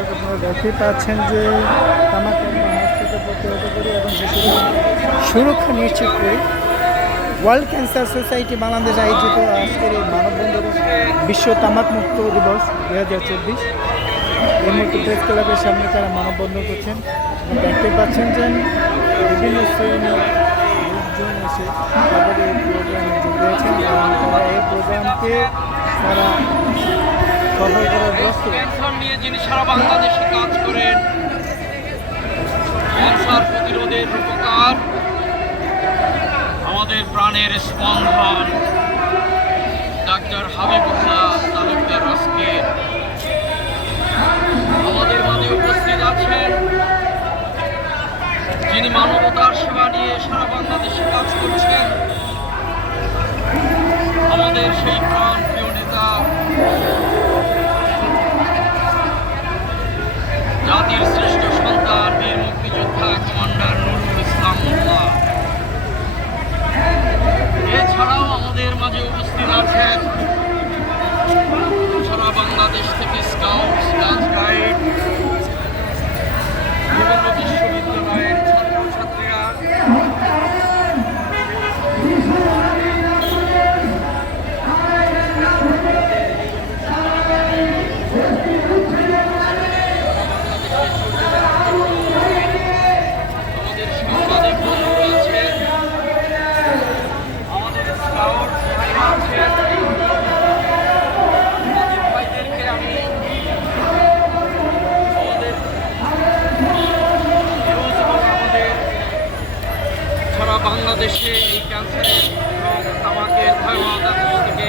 দর্শক আপনারা দেখতেই পাচ্ছেন যে তামাক হস্তকে প্রতিহত করি এবং শিশুদের সুরক্ষা নিশ্চিত করি ওয়ার্ল্ড ক্যান্সার সোসাইটি বাংলাদেশ আয়োজিত আজকের এই মানববন্ধন বিশ্ব তামাক মুক্ত দিবস 2024। এই মুহূর্তে প্রেস ক্লাবের সামনে তারা মানববন্ধন করছেন। দেখতে পাচ্ছেন যে বিভিন্ন শ্রেণী লোকজন এসে তাদের এই প্রোগ্রামে যোগ দিয়েছেন এবং তারা এই প্রোগ্রামকে তারা সফল করার ব্যস্ত। ক্যান্সার নিয়ে যিনি সারা বাংলাদেশে কাজ করেন, ক্যান্সার প্রতিরোধের উপকার, আমাদের প্রাণের স্পন্দন ডাক্তার হাবিবুল্লাহ তালুকদার আজকে আমাদের মাঝে উপস্থিত আছেন, যিনি মানবতার সেবা নিয়ে সারা বাংলাদেশে কাজ করছেন। আমাদের সেই প্রাণ প্রিয় নেতা, জাতির শ্রেষ্ঠ সন্তান, বীর মুক্তিযোদ্ধা কমান্ডার নুরুল ইসলাম মোল্লা। এছাড়াও আমাদের মাঝে উপস্থিত আছেন সারা বাংলাদেশ থেকে স্কাউট, স্কাউট গাইড, বিভিন্ন বিশ্ববিদ্যালয়ের ছাত্রছাত্রীরা, আমাদের সাংবাদিক বন্ধুরা আছেন, আমাদের স্কাউট ভাইরা আছেন। আমাদের ভাইদেরকে আমি আমাদের নিউজ এবং আমাদের সারা বাংলাদেশে এই ক্যান্সারের এবং তামাকের ভয়াবহতা থেকে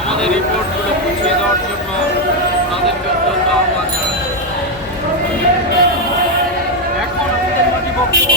আমাদের রিপোর্টগুলো পৌঁছে দেওয়ার জন্য তাদেরকে অত্যন্ত আহ্বান জানাচ্ছি। এখন আমাদের মাঝে বক্তব্য